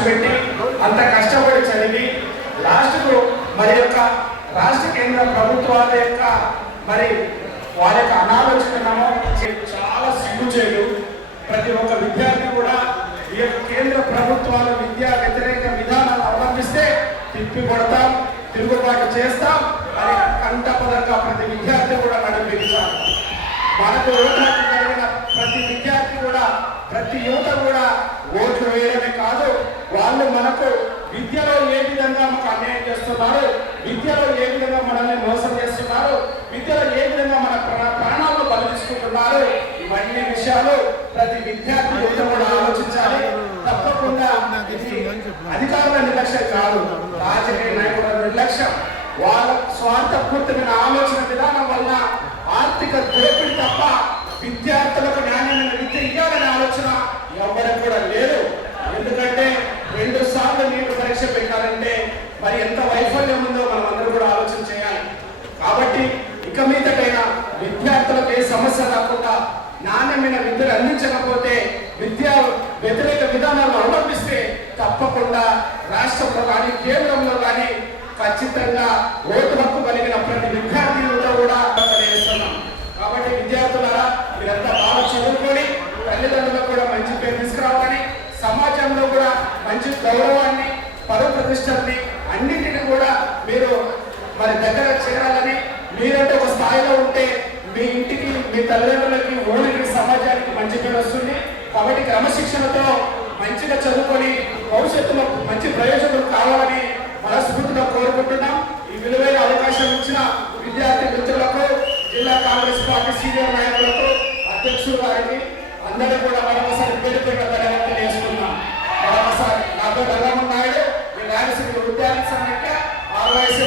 ఖర్చు పెట్టి అంత కష్టపడి చదివి లాస్ట్కు మరి యొక్క రాష్ట్ర కేంద్ర ప్రభుత్వాల యొక్క మరి వాళ్ళ యొక్క అనాలోచనను చాలా సిగ్గుచేటు. ప్రతి ఒక్క విద్యార్థి కూడా ఈ యొక్క కేంద్ర ప్రభుత్వాలు విద్యా వ్యతిరేక విధానాలు అవలంబిస్తే తిప్పి కొడతాం, తిరుగుబాటు చేస్తాం అని కంటపదంగా ప్రతి విద్యార్థి కూడా నడిపించాలి. మనకు ఓటు కలిగిన ప్రతి విద్యార్థి కూడా, ప్రతి యువత కూడా ఓట్లు వేయడమే కాదు, వాళ్ళు మనకు విద్యలో ఏ విధంగా మనకు అన్యాయం చేస్తున్నారు, విద్యలో ఏ విధంగా మనల్ని మోసం చేస్తున్నారు, విద్యలో ఏ విధంగా మన ప్రాణాలను బలి తీసుకుంటున్నారు, ఇవన్నీ విషయాలు ప్రతి విద్యార్థి యువత కూడా ఆలోచించాలి. తప్పకుండా అధికారుల నిర్లక్ష్యం కాదు, రాజకీయ నాయకుల నిర్లక్ష్యం, వాళ్ళ స్వార్థపూర్తమైన ఆలోచన విధానం వల్ల ఆర్థిక దోపిడీ తప్ప విద్యార్థులకు నాణ్యమైన విద్య ఇవ్వాలనే ఆలోచన ఎవరికి కూడా లేదు. ఎందుకంటే 2 సార్లు నీటి పరీక్ష పెట్టాలంటే మరి ఎంత వైఫల్యం ఉందో మనం అందరూ కూడా ఆలోచన చేయాలి. కాబట్టి ఇక మీదటైనా విద్యార్థులకు ఏ సమస్య రాకుండా నాణ్యమైన విద్యను అందించకపోతే విద్యా వ్యతిరేక విధానాలను అవలంబిస్తే తప్పకుండా రాష్ట్రంలో కానీ కేంద్రంలో కానీ ఖచ్చితంగా ఓటు హక్కు కలిగిన ప్రతి విద్యార్థులతో కూడా చేస్తున్నాం. కాబట్టి విద్యార్థులారా మీరంతా బాగా చదువుకొని తల్లిదండ్రులకు కూడా మంచి పేరు తీసుకురావాలని, సమాజంలో కూడా మంచి గౌరవాన్ని, పదవి ప్రతిష్టల్ని అన్నింటినీ కూడా మీరు మరి దగ్గర చేరాలని, మీరంటే ఒక స్థాయిలో ఉంటే మీ ఇంటికి, మీ తల్లిదండ్రులకి, ఊరికి, సమాజానికి మంచి పేరు వస్తుంది. కాబట్టి క్రమశిక్షణతో మంచిగా చదువుకొని భవిష్యత్తులో మంచి ప్రయోజనం కావాలని మనస్ఫూర్తిగా కోరుకుంటున్నాం. ఈ విలువైన అవకాశం ఇచ్చిన విద్యార్థి మిత్రులకు, జిల్లా కాంగ్రెస్ పార్టీ సీనియర్ నాయకులకు, అధ్యక్షులు గారికి అందరూ కూడా మరొకసారి పేరు పేరు ధన్యవాదాలు తెలియజేస్తున్నాం. మరొకసారి నాతో రంగమన్నాయుడు, ఈ రాయలసీమ విద్యార్థి సమైక్య RYC